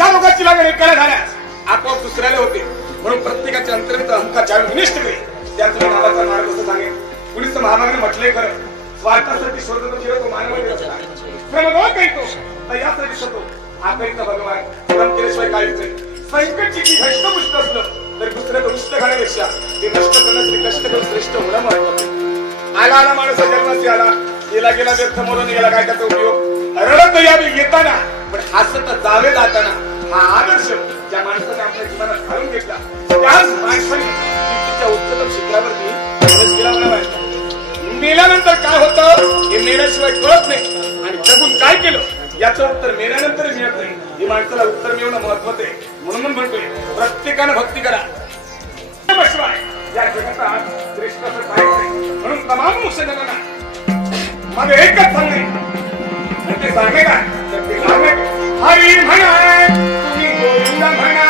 ज्या लोकांची लागण एकाला झाल्यास आपोआप दुसऱ्याला होते. म्हणून प्रत्येकाच्या अंतर्गत अहंकार ज्यावेळी विनिष्ट करेल त्याच वेळी नावाचा मार्ग कसं सांगेल. कुणीच महामागाने म्हटलंय खरं, स्वार्थासाठी स्वतंत्र फिरतो मानव श्रमगो करीतो तयासाठी दिसतो आकरीचा भगवान श्रम केल्याशिवाय काय होते. संकटची की घष्टपुष्ट असलं तरी दुसऱ्याचं उष्ट घाण्यापेक्षा ते नष्ट करण्यासाठी कष्ट करून श्रेष्ठ होणं महत्वाचं. आला माणूस जन्माशी आला, गेला गेला व्यर्थ मरून गेला, काय त्याचा उपयोग. रडत यावे येताना पण हसत जावे जाताना हा आदर्श ज्या माणसाने आपल्या जीवनात घालून घेतला त्याच माणसाने कीर्तीच्या उच्चतम शिखरावरती प्रवेश केला म्हणावा. मेल्यानंतर काय होतं हे मेल्याशिवाय कळत नाही, आणि जगून काय केलं याचं उत्तर मेल्यानंतर मिळत नाही. ही माणसाला उत्तर मिळवणं महत्वाचं आहे. म्हणून म्हणतोय प्रत्येकानं भक्ती करा शिवाय या जगतात श्रेष्ठ असं काहीच नाही. म्हणून तमाम मोक्षजनांना माझं एकच सांगणे, आणि ते सांगणे काय तर ते सांगणे हरी म्हणा तुम्ही गोविंद म्हणा